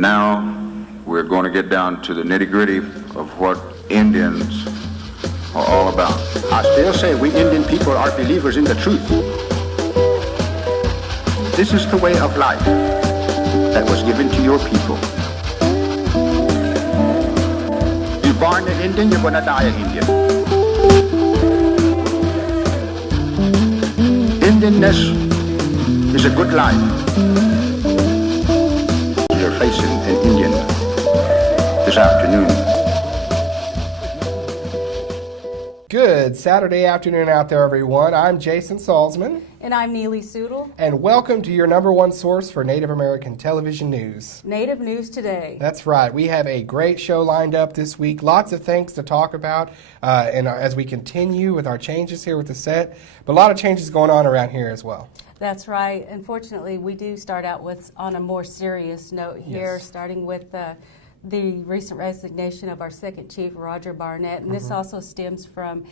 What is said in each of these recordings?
Now we're going to get down to the nitty-gritty of what Indians are all about. I still say we Indian people are believers in the truth. This is the way of life that was given to your people. You're born an Indian, you're going to die an Indian. Indianness is a good life. You're facing an Indian this afternoon. Good Saturday afternoon out there, everyone. I'm Jason Salzman. And I'm Neely Soodle. And welcome to your number one source for Native American television news. Native News Today. That's right. We have a great show lined up this week. Lots of things to talk about and as we continue with our changes here with the set. But a lot of changes going on around here as well. That's right. Unfortunately, we do start out with on a more serious note here, Yes. starting with the recent resignation of our second chief, Roger Barnett. And this also stems from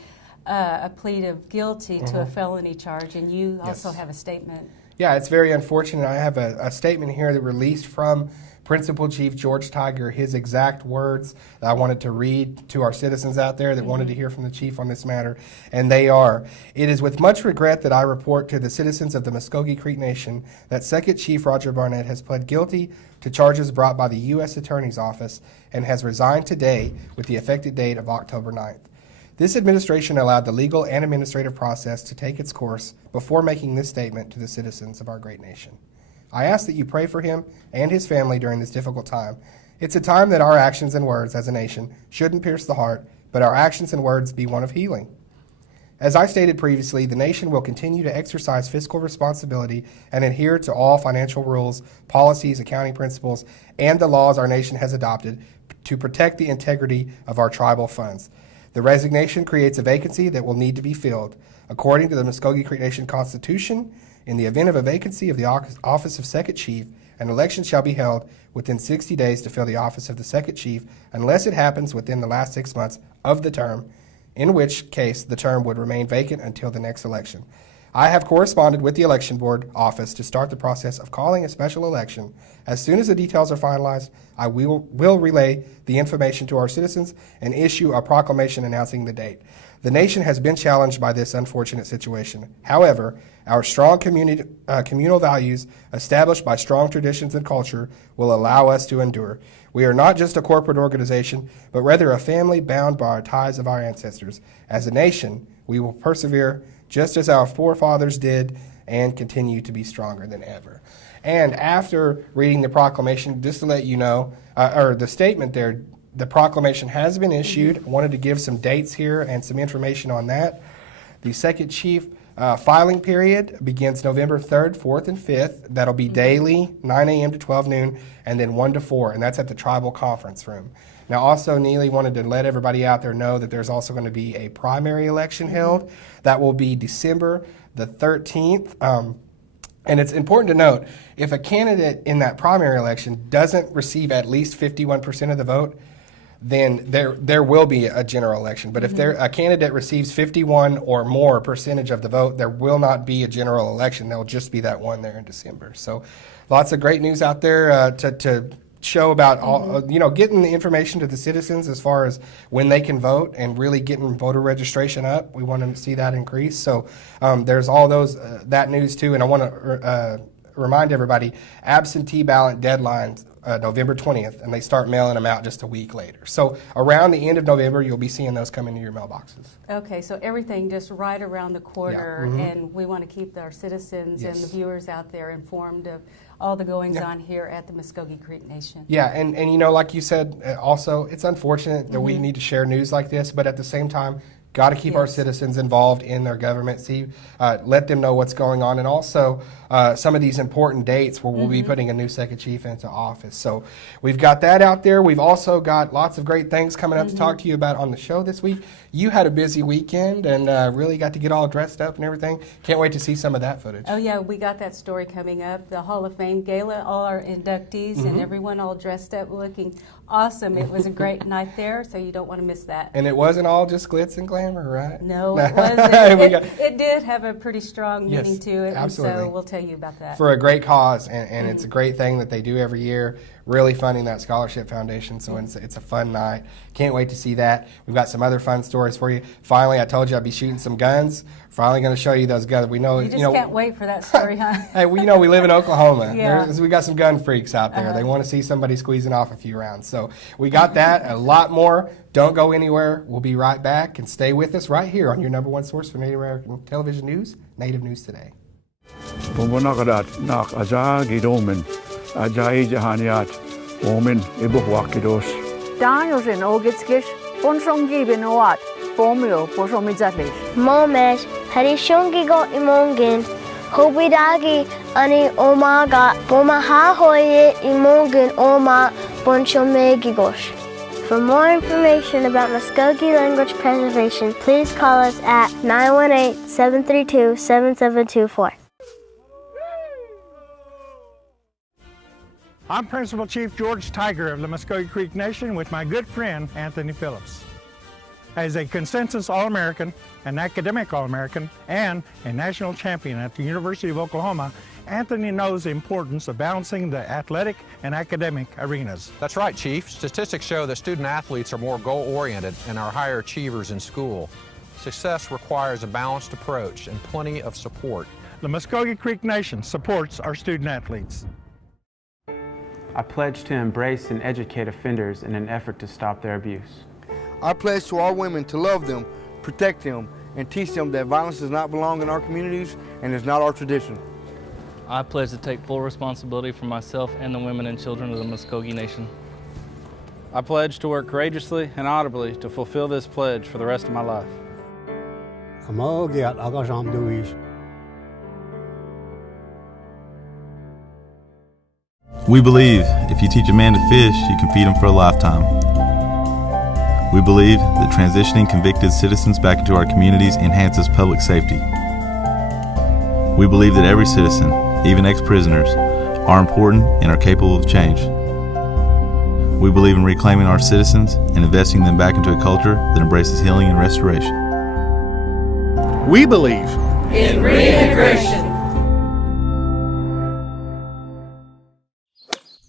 a plea of guilty to a felony charge. And you also have a statement. Yeah, it's very unfortunate. I have a statement here that released from Principal Chief George Tiger, his exact words that I wanted to read to our citizens out there that wanted to hear from the chief on this matter. And they are, "It is with much regret that I report to the citizens of the Muscogee Creek Nation that Second Chief Roger Barnett has pled guilty to charges brought by the U.S. Attorney's Office and has resigned today with the effective date of October 9th. This administration allowed the legal and administrative process to take its course before making this statement to the citizens of our great nation. I ask that you pray for him and his family during this difficult time. It's a time that our actions and words as a nation shouldn't pierce the heart, but our actions and words be one of healing. As I stated previously, the nation will continue to exercise fiscal responsibility and adhere to all financial rules, policies, accounting principles, and the laws our nation has adopted to protect the integrity of our tribal funds. The resignation creates a vacancy that will need to be filled. According to the Muscogee Creek Nation Constitution, in the event of a vacancy of the office of Second Chief, an election shall be held within 60 days to fill the office of the Second Chief unless it happens within the last 6 months of the term, in which case the term would remain vacant until the next election. I have corresponded with the Election Board office to start the process of calling a special election. As soon as the details are finalized, I will relay the information to our citizens and issue a proclamation announcing the date. The nation has been challenged by this unfortunate situation. However, our strong communal values, established by strong traditions and culture, will allow us to endure. We are not just a corporate organization, but rather a family bound by our ties of our ancestors. As a nation, we will persevere just as our forefathers did and continue to be stronger than ever." And after reading the proclamation, just to let you know, or the statement there, the proclamation has been issued. I wanted to give some dates here and some information on that. The Second Chief filing period begins November 3rd, 4th, and 5th. That'll be daily, 9 a.m. to 12 noon, and then 1 to 4, and that's at the Tribal Conference Room. Now, also, Neely wanted to let everybody out there know that there's also going to be a primary election held. That will be December the 13th. And it's important to note, if a candidate in that primary election doesn't receive at least 51% of the vote, then there will be a general election. But if a candidate receives 51 or more percentage of the vote, there will not be a general election. There will just be that one there in December. So lots of great news out there to show about all, getting the information to the citizens as far as when they can vote and really getting voter registration up. We want to see that increase. So there's all that news too. And I want to remind everybody, absentee ballot deadlines November 20th, and they start mailing them out just a week later. So around the end of November, you'll be seeing those come into your mailboxes. Okay, so everything just right around the corner, and we want to keep our citizens and the viewers out there informed of all the goings on here at the Muscogee Creek Nation. Yeah, and like you said, also, it's unfortunate that we need to share news like this, but at the same time, got to keep our citizens involved in their government. Let them know what's going on, and also some of these important dates where we'll be putting a new second chief into office. So we've got that out there. We've also got lots of great things coming up to talk to you about on the show this week. You had a busy weekend and really got to get all dressed up and everything. Can't wait to see some of that footage. Oh yeah, we got that story coming up. The Hall of Fame Gala, all our inductees and everyone all dressed up looking awesome. It was a great night there, so you don't want to miss that. And it wasn't all just glitz and glamour, right? No, it wasn't. It did have a pretty strong meaning to it, absolutely. and so we'll tell you about that. For a great cause, and it's a great thing that they do every year. really funding that scholarship foundation. So it's a fun night. Can't wait to see that. We've got some other fun stories for you. Finally, I told you I'd be shooting some guns. Finally going to show you those guns. We know, You just can't wait for that story, huh? Hey, we live in Oklahoma. Yeah. We got some gun freaks out there. They want to see somebody squeezing off a few rounds. So we got that, a lot more. Don't go anywhere. We'll be right back, and stay with us right here on your number one source for Native American television news, Native News Today. Daniel in Ogitskish, Bonshongi Benoat, Bomio, Boshomizatlish. Momesh, Harishongi go imongin, Hobidagi, Ani Omaga, Bomaha Hoye, Imongin Oma, Bonchomegigosh. For more information about Muscogee language preservation, please call us at 918-732-7724. I'm Principal Chief George Tiger of the Muscogee Creek Nation with my good friend Anthony Phillips. As a consensus All-American, an academic All-American, and a national champion at the University of Oklahoma, Anthony knows the importance of balancing the athletic and academic arenas. That's right, Chief. Statistics show that student athletes are more goal-oriented and are higher achievers in school. Success requires a balanced approach and plenty of support. The Muscogee Creek Nation supports our student athletes. I pledge to embrace and educate offenders in an effort to stop their abuse. I pledge to all women to love them, protect them, and teach them that violence does not belong in our communities and is not our tradition. I pledge to take full responsibility for myself and the women and children of the Muscogee Nation. I pledge to work courageously and audibly to fulfill this pledge for the rest of my life. We believe if you teach a man to fish, you can feed him for a lifetime. We believe that transitioning convicted citizens back into our communities enhances public safety. We believe that every citizen, even ex-prisoners, are important and are capable of change. We believe in reclaiming our citizens and investing them back into a culture that embraces healing and restoration. We believe In reintegration.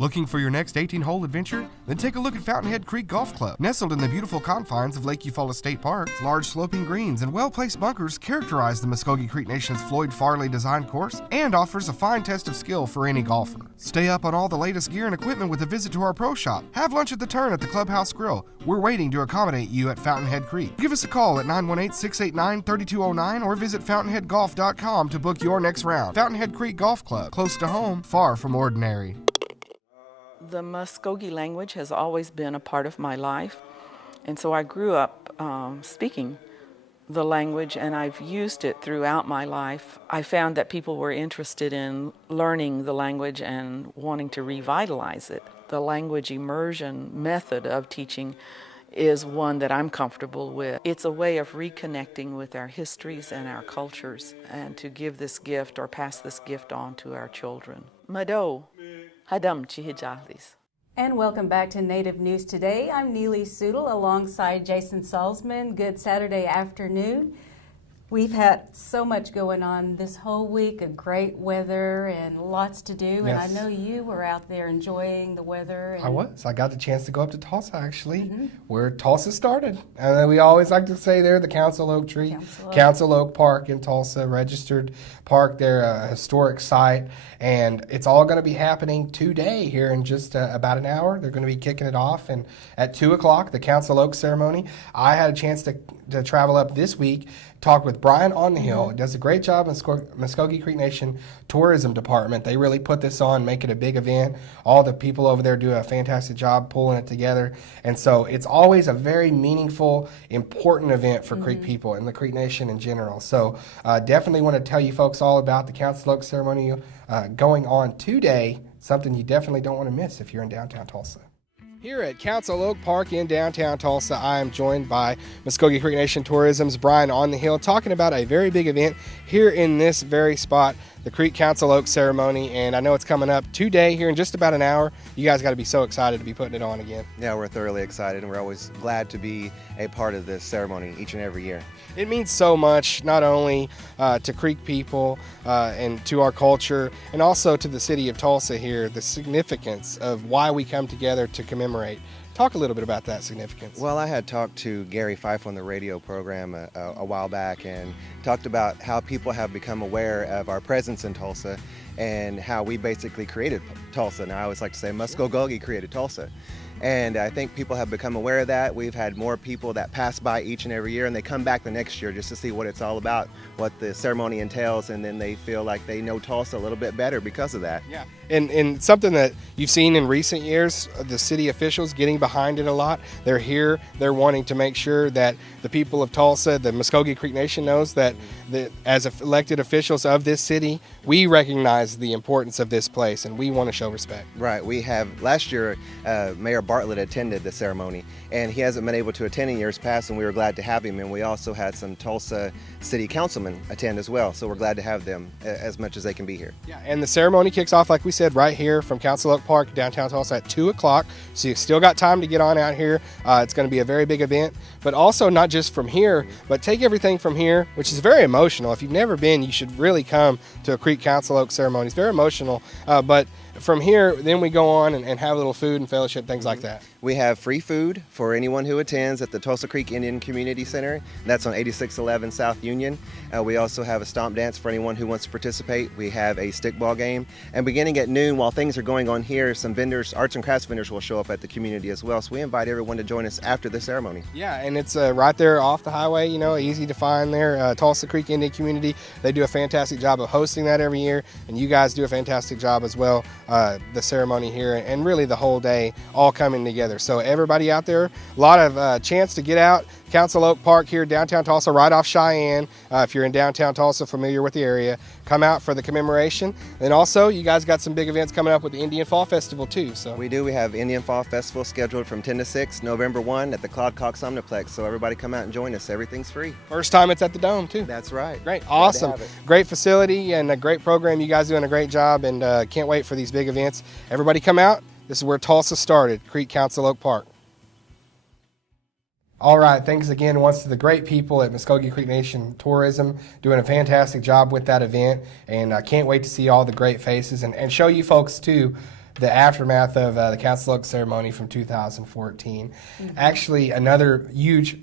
Looking for your next 18-hole adventure? Then take a look at Fountainhead Creek Golf Club. Nestled in the beautiful confines of Lake Eufaula State Park, large sloping greens and well-placed bunkers characterize the Muscogee Creek Nation's Floyd Farley designed course and offers a fine test of skill for any golfer. Stay up on all the latest gear and equipment with a visit to our pro shop. Have lunch at the Turn at the Clubhouse Grill. We're waiting to accommodate you at Fountainhead Creek. Give us a call at 918-689-3209 or visit fountainheadgolf.com to book your next round. Fountainhead Creek Golf Club, close to home, far from ordinary. The Muscogee language has always been a part of my life, and so I grew up speaking the language, and I've used it throughout my life. I found that people were interested in learning the language and wanting to revitalize it. The language immersion method of teaching is one that I'm comfortable with. It's a way of reconnecting with our histories and our cultures, and to give this gift or pass this gift on to our children. Mado. And welcome back to Native News Today. I'm Neely Soodle alongside Jason Salzman. Good Saturday afternoon. We've had so much going on this whole week, great weather and lots to do. Yes. And I know you were out there enjoying the weather. And I was. I got the chance to go up to Tulsa, actually, where Tulsa started. And we always like to say there, the Council Oak Tree, Council Oak Park in Tulsa, registered park there, a historic site. And it's all going to be happening today here in just about an hour. They're going to be kicking it off. And at 2 o'clock, the Council Oak ceremony. I had a chance to travel up this week, talk with Brian Onhill. He does a great job in Muscogee Creek Nation Tourism Department. They really put this on, make it a big event. All the people over there do a fantastic job pulling it together. And so it's always a very meaningful, important event for Creek people and the Creek Nation in general. So definitely want to tell you folks all about the Council Oak ceremony going on today, something you definitely don't want to miss if you're in downtown Tulsa. Here at Council Oak Park in downtown Tulsa, I am joined by Muscogee Creek Nation Tourism's Brian on the Hill, talking about a very big event here in this very spot, the Creek Council Oak Ceremony. And I know it's coming up today here in just about an hour. You guys got to be so excited to be putting it on again. Yeah, we're thoroughly excited, and we're always glad to be a part of this ceremony each and every year. It means so much, not only to Creek people and to our culture, and also to the city of Tulsa here, the significance of why we come together to commemorate. Talk a little bit about that significance. Well, I had talked to Gary Fife on the radio program a while back and talked about how people have become aware of our presence in Tulsa and how we basically created Tulsa. Now, I always like to say Muscogee created Tulsa. And I think people have become aware of that. We've had more people that pass by each and every year, and they come back the next year just to see what it's all about, what the ceremony entails, and then they feel like they know Tulsa a little bit better because of that. Yeah, and something that you've seen in recent years, the city officials getting behind it a lot. They're here, they're wanting to make sure that the people of Tulsa, the Muscogee Creek Nation knows that as elected officials of this city, we recognize the importance of this place, and we want to show respect. Right, we have, last year, Mayor Bartlett attended the ceremony, and he hasn't been able to attend in years past, and we were glad to have him. And we also had some Tulsa city councilmen attend as well, so we're glad to have them as much as they can be here. Yeah, and the ceremony kicks off, like we said, right here from Council Oak Park, downtown Tulsa at 2 o'clock, so you've still got time to get on out here. It's going to be a very big event, but also not just from here, but take everything from here, which is very emotional. If you've never been, you should really come to a Creek Council Oak ceremony. It's very emotional, but from here, then we go on and have a little food and fellowship, things like that. We have free food for anyone who attends at the Tulsa Creek Indian Community Center. That's on 8611 South Union. We also have a stomp dance for anyone who wants to participate. We have a stickball game. And beginning at noon, while things are going on here, some vendors, arts and crafts vendors, will show up at the community as well. So we invite everyone to join us after the ceremony. Yeah, and it's right there off the highway, you know, easy to find there. Tulsa Creek Indian Community, they do a fantastic job of hosting that every year, and you guys do a fantastic job as well. The ceremony here and really the whole day all coming together. So everybody out there, a lot of chance to get out. Council Oak Park here, downtown Tulsa, right off Cheyenne. If you're in downtown Tulsa, familiar with the area, come out for the commemoration. And also, you guys got some big events coming up with the Indian Fall Festival too. So we do. We have Indian Fall Festival scheduled from 10 to 6, November 1 at the Claude Cox Omniplex. So everybody come out and join us. Everything's free. First time it's at the Dome too. That's right. Great, awesome, great facility and a great program. You guys doing a great job, and can't wait for these big events. Everybody come out. This is where Tulsa started, Creek Council Oak Park. All right, thanks again once to the great people at Muscogee Creek Nation Tourism, doing a fantastic job with that event, and I can't wait to see all the great faces and show you folks too the aftermath of the Council Oak ceremony from 2014. Actually, another huge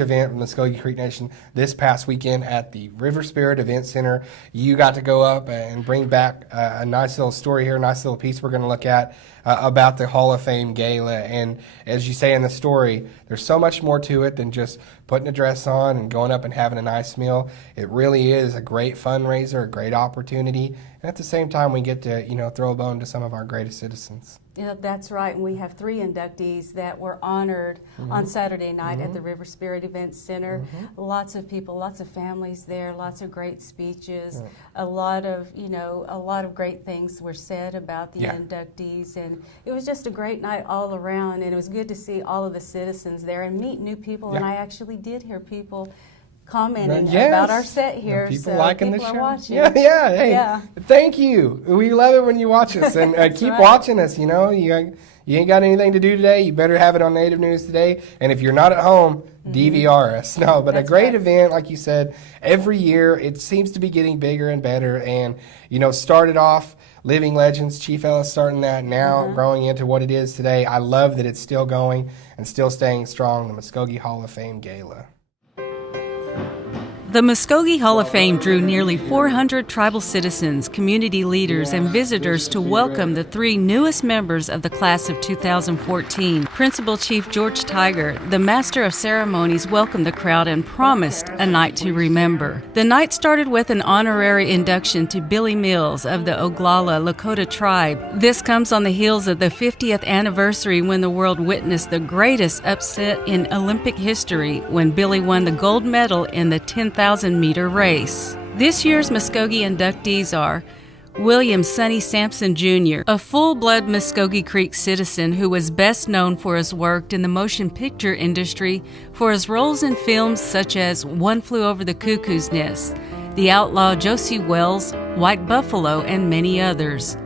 event from Muscogee Creek Nation this past weekend at the River Spirit Event Center. You got to go up and bring back a nice little story here, a nice little piece we're going to look at about the Hall of Fame Gala. And as you say in the story, there's so much more to it than just putting a dress on and going up and having a nice meal. It really is a great fundraiser, a great opportunity. And at the same time, we get to, you know, throw a bone to some of our greatest citizens. Yeah, that's right. And we have 3 inductees that were honored on Saturday night at the River Spirit Event Center. Lots of people, lots of families there, lots of great speeches, a lot of great things were said about the inductees. And it was just a great night all around. And it was good to see all of the citizens there and meet new people. And I actually did hear people commenting about our set here. People so liking people the are show. watching. Hey, thank you. We love it when you watch us, and keep watching us. You know, you ain't got anything to do today, you better have it on Native News Today. And if you're not at home, DVR us. No, but a great event, like you said, every year it seems to be getting bigger and better. And, you know, started off Living Legends, Chief Ellis starting that, now growing into what it is today. I love that it's still going and still staying strong, the Muscogee Hall of Fame Gala. The Muscogee Hall of Fame drew nearly 400 tribal citizens, community leaders, and visitors to welcome the 3 newest members of the class of 2014. Principal Chief George Tiger, the Master of Ceremonies, welcomed the crowd and promised a night to remember. The night started with an honorary induction to Billy Mills of the Oglala Lakota tribe. This comes on the heels of the 50th anniversary when the world witnessed the greatest upset in Olympic history when Billy won the gold medal in the 10,000-meter race. This year's Muscogee inductees are William Sonny Sampson Jr., a full-blood Muscogee Creek citizen who was best known for his work in the motion picture industry for his roles in films such as One Flew Over the Cuckoo's Nest, The Outlaw Josie Wells, White Buffalo, and many others.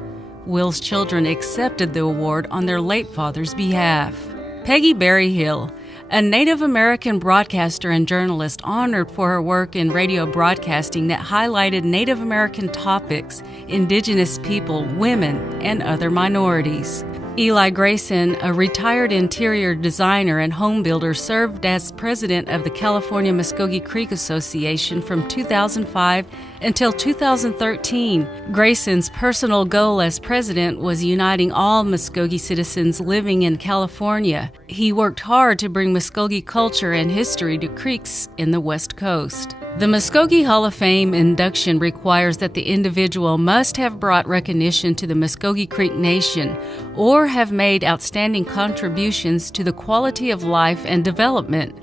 Will's children accepted the award on their late father's behalf. Peggy Berryhill, a Native American broadcaster and journalist honored for her work in radio broadcasting that highlighted Native American topics, Indigenous people, women, and other minorities. Eli Grayson, a retired interior designer and home builder, served as president of the California Muscogee Creek Association from 2005 until 2013. Grayson's personal goal as president was uniting all Muscogee citizens living in California. He worked hard to bring Muscogee culture and history to creeks in the West Coast. The Muscogee Hall of Fame induction requires that the individual must have brought recognition to the Muscogee Creek Nation or have made outstanding contributions to the quality of life and development.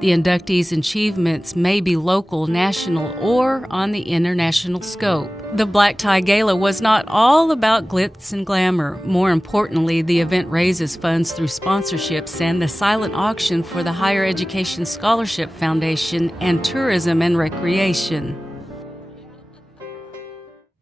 The inductees' achievements may be local, national, or on the international scope. The Black Tie Gala was not all about glitz and glamour. More importantly, the event raises funds through sponsorships and the silent auction for the Higher Education Scholarship Foundation and Tourism and Recreation.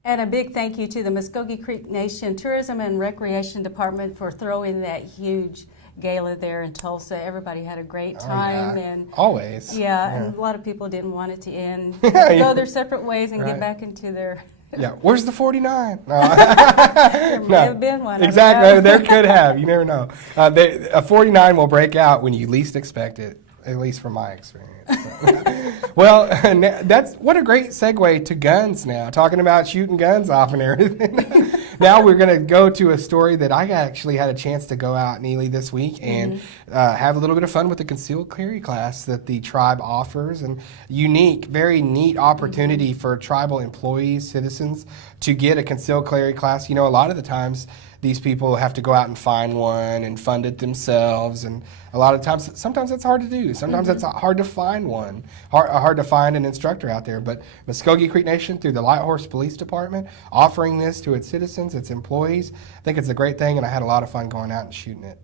And a big thank you to the Muscogee Creek Nation Tourism and Recreation Department for throwing that huge gala there in Tulsa. Everybody had a great time. And always. Yeah, and a lot of people didn't want it to end. Go their separate ways and get back into their... Yeah, where's the 49? No. There may have been one. Exactly, there could have. You never know. A 49 will break out when you least expect it, at least from my experience. Well, that's what a great segue to guns now, talking about shooting guns off and everything. Now we're going to go to a story that I actually had a chance to go out, Neely, this week and have a little bit of fun with the concealed carry class that the tribe offers, and unique, very neat opportunity for tribal employees, citizens, to get a concealed carry class. You know, a lot of the times these people have to go out and find one and fund it themselves, and a lot of times, sometimes it's hard to do. Sometimes it's hard to find one, hard to find an instructor out there. But Muscogee Creek Nation, through the Light Horse Police Department, offering this to its citizens, its employees, I think it's a great thing, and I had a lot of fun going out and shooting it.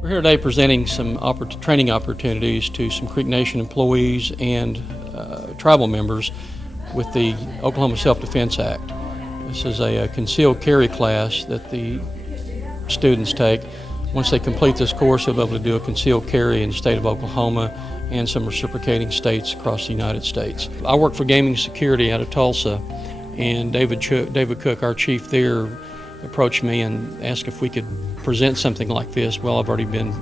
We're here today presenting some training opportunities to some Creek Nation employees and tribal members with the Oklahoma Self-Defense Act. This is a concealed carry class that the students take. Once they complete this course, they'll be able to do a concealed carry in the state of Oklahoma and some reciprocating states across the United States. I work for Gaming Security out of Tulsa, and David Cook, our chief there, approached me and asked if we could present something like this. Well, I've already been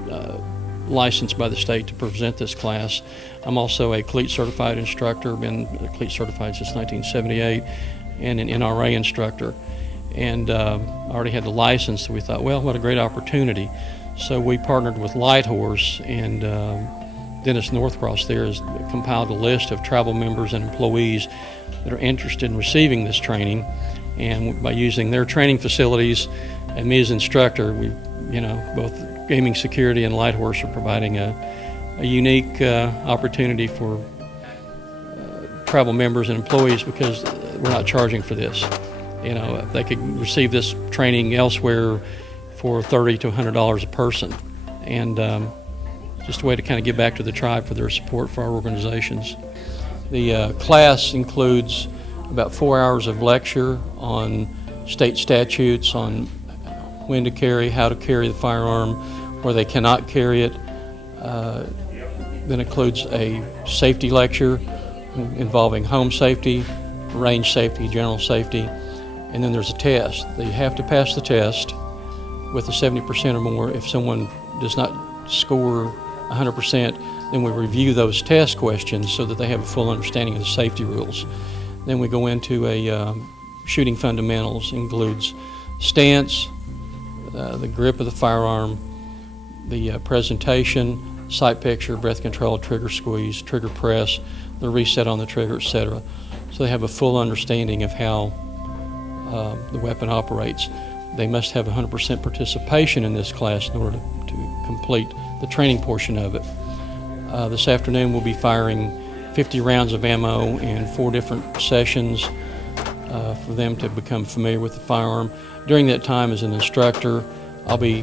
licensed by the state to present this class. I'm also a CLEAT certified instructor, been CLEAT certified since 1978, and an NRA instructor. And I already had the license, so we thought, well, what a great opportunity. So we partnered with Light Horse, and Dennis Northcross there has compiled a list of tribal members and employees that are interested in receiving this training. And by using their training facilities and me as instructor, we, both Gaming Security and Light Horse are providing a unique opportunity for tribal members and employees, because we're not charging for this. They could receive this training elsewhere for $30 to $100 a person, and just a way to kind of give back to the tribe for their support for our organizations. The class includes about 4 hours of lecture on state statutes, on when to carry, how to carry the firearm, where they cannot carry it. Then includes a safety lecture involving home safety, range safety, general safety, and then there's a test. They have to pass the test with a 70% or more. If someone does not score 100%, then we review those test questions so that they have a full understanding of the safety rules. Then we go into a shooting fundamentals, includes stance, the grip of the firearm, the presentation, sight picture, breath control, trigger squeeze, trigger press, the reset on the trigger, etc. So they have a full understanding of how the weapon operates. They must have 100% participation in this class in order to complete the training portion of it. This afternoon we'll be firing 50 rounds of ammo in 4 different sessions for them to become familiar with the firearm. During that time, as an instructor, I'll be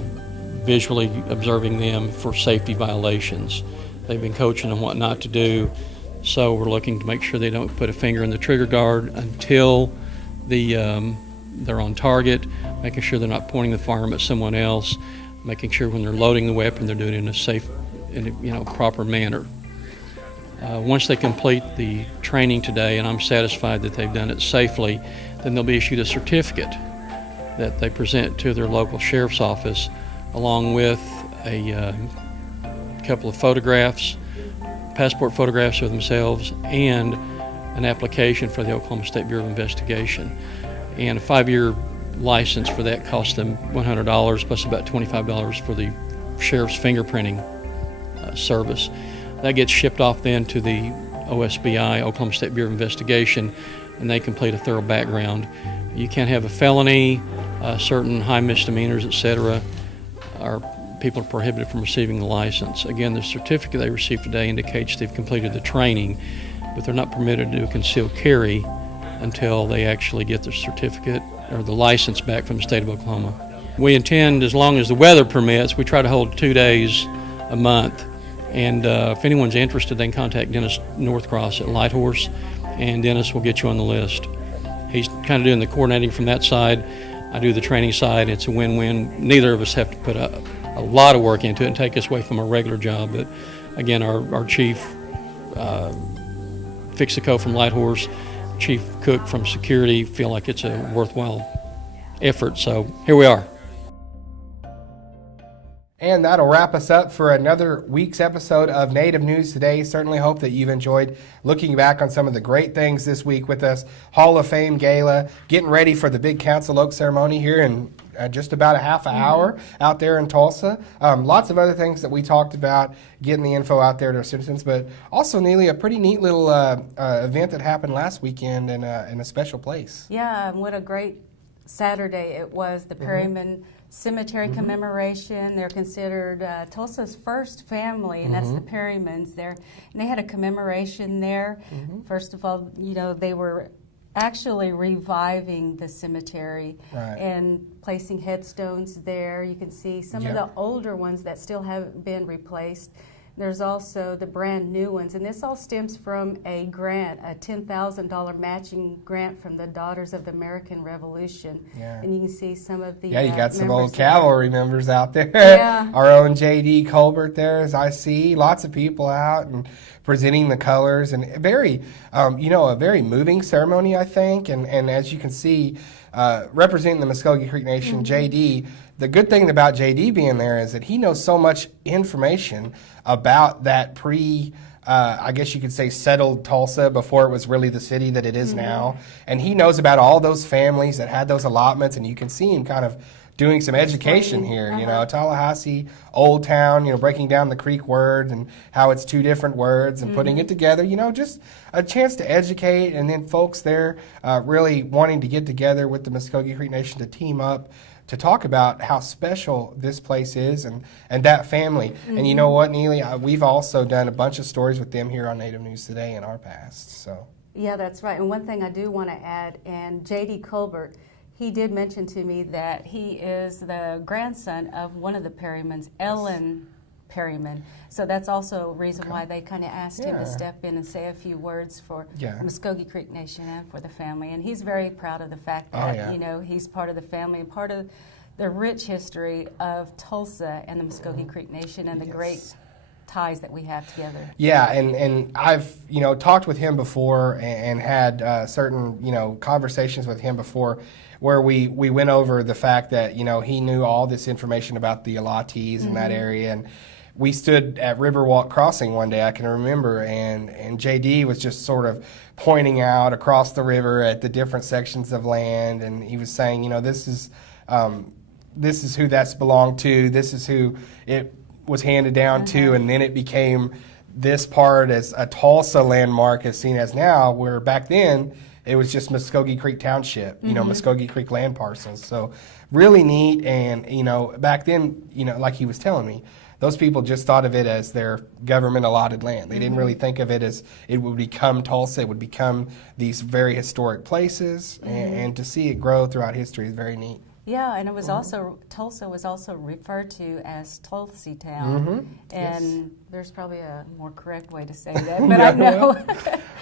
visually observing them for safety violations. They've been coaching on what not to do, so we're looking to make sure they don't put a finger in the trigger guard until they're on target, making sure they're not pointing the firearm at someone else, making sure when they're loading the weapon they're doing it in a safe, proper manner. Once they complete the training today, and I'm satisfied that they've done it safely, then they'll be issued a certificate that they present to their local sheriff's office, along with a couple of photographs, passport photographs of themselves, and an application for the Oklahoma State Bureau of Investigation. And a 5-year license for that costs them $100 plus about $25 for the sheriff's fingerprinting service. That gets shipped off then to the OSBI, Oklahoma State Bureau of Investigation, and they complete a thorough background. You can't have a felony, certain high misdemeanors, etc. People are prohibited from receiving the license. Again, the certificate they received today indicates they've completed the training, but they're not permitted to do concealed carry until they actually get their certificate or the license back from the state of Oklahoma. We intend, as long as the weather permits, we try to hold 2 days a month. And if anyone's interested, they can contact Dennis Northcross at Lighthorse, and Dennis will get you on the list. He's kind of doing the coordinating from that side. I do the training side. It's a win-win. Neither of us have to put a lot of work into it and take us away from our regular job. But again, our chief, Fixico from Lighthorse, Chief Cook from Security feel like it's a worthwhile effort. So here we are. And that'll wrap us up for another week's episode of Native News Today. Certainly hope that you've enjoyed looking back on some of the great things this week with us. Hall of Fame Gala, getting ready for the big Council Oak ceremony here in just about a half an hour out there in Tulsa. Lots of other things that we talked about, getting the info out there to our citizens, but also, Neely, a pretty neat little event that happened last weekend in a special place. Yeah, what a great Saturday it was, the Perryman Cemetery Commemoration. They're considered Tulsa's first family, and that's the Perrymans there. And they had a commemoration there. First of all, they were actually reviving the cemetery and placing headstones there. You can see some of the older ones that still haven't been replaced. There's also the brand new ones, and this all stems from a grant, a $10,000 matching grant from the Daughters of the American Revolution. And you can see some of the you got some old there. cavalry members out there. Our own J.D. Colbert there, as I see. Lots of people out and presenting the colors, and very, a very moving ceremony, I think. And as you can see, representing the Muscogee Creek Nation, J.D., the good thing about J.D. being there is that he knows so much information about that I guess you could say, settled Tulsa before it was really the city that it is now. And he knows about all those families that had those allotments, and you can see him kind of doing some education here, Tallahassee, Old Town, breaking down the Creek word and how it's 2 different words and putting it together, just a chance to educate, and then folks there really wanting to get together with the Muscogee Creek Nation to team up to talk about how special this place is and that family. And you know what, Neely, we've also done a bunch of stories with them here on Native News Today in our past. So yeah, that's right. And one thing I do want to add, and J.D. Colbert, he did mention to me that he is the grandson of one of the Perrymans, Ellen Perryman. So that's also a reason why they kind of asked him to step in and say a few words for the Muscogee Creek Nation and for the family. And he's very proud of the fact that, he's part of the family and part of the rich history of Tulsa and the Muscogee Creek Nation and the great ties that we have together. Yeah, and I've, talked with him before and had certain, conversations with him before where we went over the fact that, he knew all this information about the allottees in that area. And we stood at Riverwalk Crossing one day, I can remember, and J.D. was just sort of pointing out across the river at the different sections of land, and he was saying, this is who that's belonged to, this is who it was handed down to, and then it became this part as a Tulsa landmark as seen as now, where back then it was just Muscogee Creek Township, Muscogee Creek land parcels. So really neat, and back then, like he was telling me, those people just thought of it as their government allotted land. They didn't really think of it as it would become Tulsa. It would become these very historic places, and to see it grow throughout history is very neat. Yeah, and it was also, Tulsa was also referred to as Tulsi Town, and there's probably a more correct way to say that, but I know.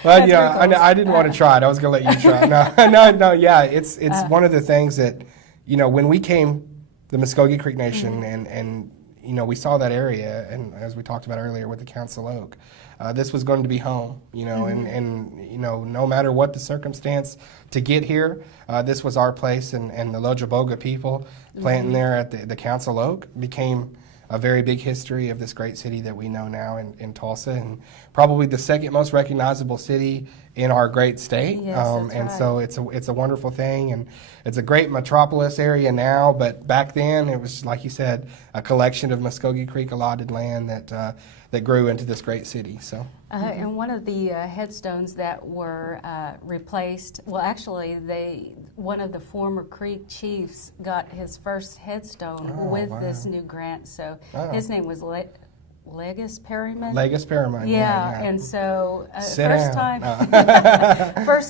Well, yeah, I didn't want to try it. I was going to let you try it. No, yeah, it's one of the things that, you know, when we came, the Muscogee Creek Nation, and you know, we saw that area, and as we talked about earlier with the Council Oak, this was going to be home, you know, and you know, no matter what the circumstance to get here, this was our place, and the Lojaboga people planting there at the Council Oak became a very big history of this great city that we know now in Tulsa, and probably the second most recognizable city in our great state. Yes, that's and right. so it's a wonderful thing, and it's a great metropolis area now, but back then it was, like you said, a collection of Muscogee Creek allotted land that grew into this great city. So. And one of the headstones that were replaced, well, actually, one of the former Creek chiefs got his first headstone with this new grant. So his name was Legis Perryman. Legis Perryman. Yeah, and so first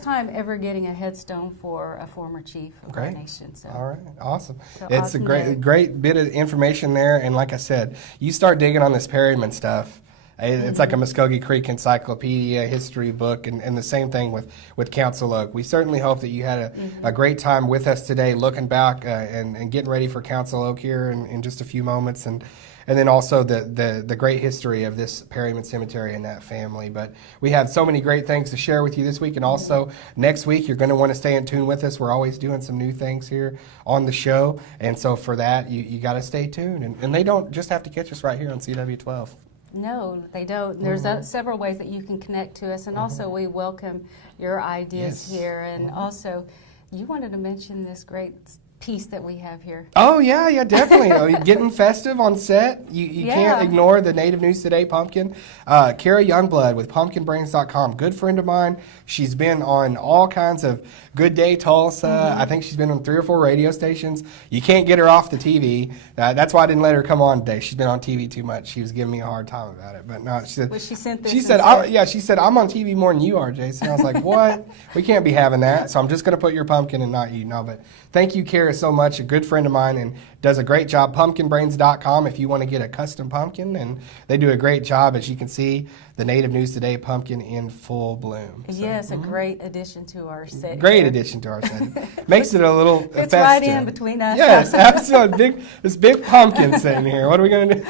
time ever getting a headstone for a former chief of our nation. So. All right, awesome. So it's awesome a great bit of information there, and like I said, you start digging on this Perryman stuff. It's like a Muscogee Creek encyclopedia, history book, and the same thing with Council Oak. We certainly hope that you had a great time with us today, looking back and getting ready for Council Oak here in just a few moments, and then also the great history of this Perryman Cemetery and that family. But we have so many great things to share with you this week, and also next week you're going to want to stay in tune with us. We're always doing some new things here on the show, and so for that you got to stay tuned, and they don't just have to catch us right here on CW12. No, they don't. There's several ways that you can connect to us, and also we welcome your ideas here. And also, you wanted to mention this great piece that we have here. Oh, yeah, definitely. Getting festive on set. You can't ignore the Native News Today pumpkin. Kara Youngblood with pumpkinbrains.com, good friend of mine. She's been on all kinds of Good Day Tulsa. I think she's been on 3 or 4 radio stations. You can't get her off the TV. That's why I didn't let her come on today. She's been on TV too much. She was giving me a hard time about it. But no, she said, she sent this she said, I'm on TV more than you are, Jason. I was like, what? We can't be having that. So I'm just going to put your pumpkin and not you. No, but thank you, Kara, so much. A good friend of mine, and does a great job. Pumpkinbrains.com if you want to get a custom pumpkin, and they do a great job. As you can see, the Native News Today pumpkin in full bloom. So, yes, a great addition to our set. Great addition to our set. Makes it a little it's festive. Right in between us. Yes, absolutely. This big pumpkin sitting here. What are we going to do?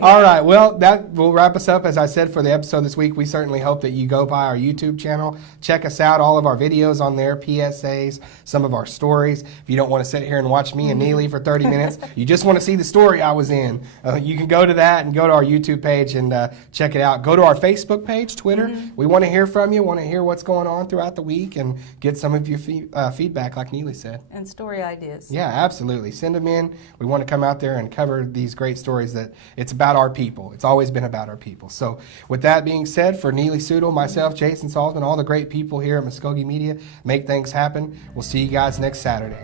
All right. Well, that will wrap us up. As I said, for the episode this week, we certainly hope that you go by our YouTube channel. Check us out. All of our videos on there, PSAs, some of our stories. If you don't want to sit here and watch me and Neely for 30 minutes, you just want to see the story I was in, you can go to that and go to our YouTube page and check it out. Go to our Facebook page, Twitter. We want to hear from you, want to hear what's going on throughout the week, and get some of your feedback, like Neely said. And story ideas. Yeah, absolutely. Send them in. We want to come out there and cover these great stories that it's about our people. It's always been about our people. So with that being said, for Neely Sudel, myself, Jason Salzman, all the great people here at Muscogee Media, make things happen. We'll see you guys next Saturday.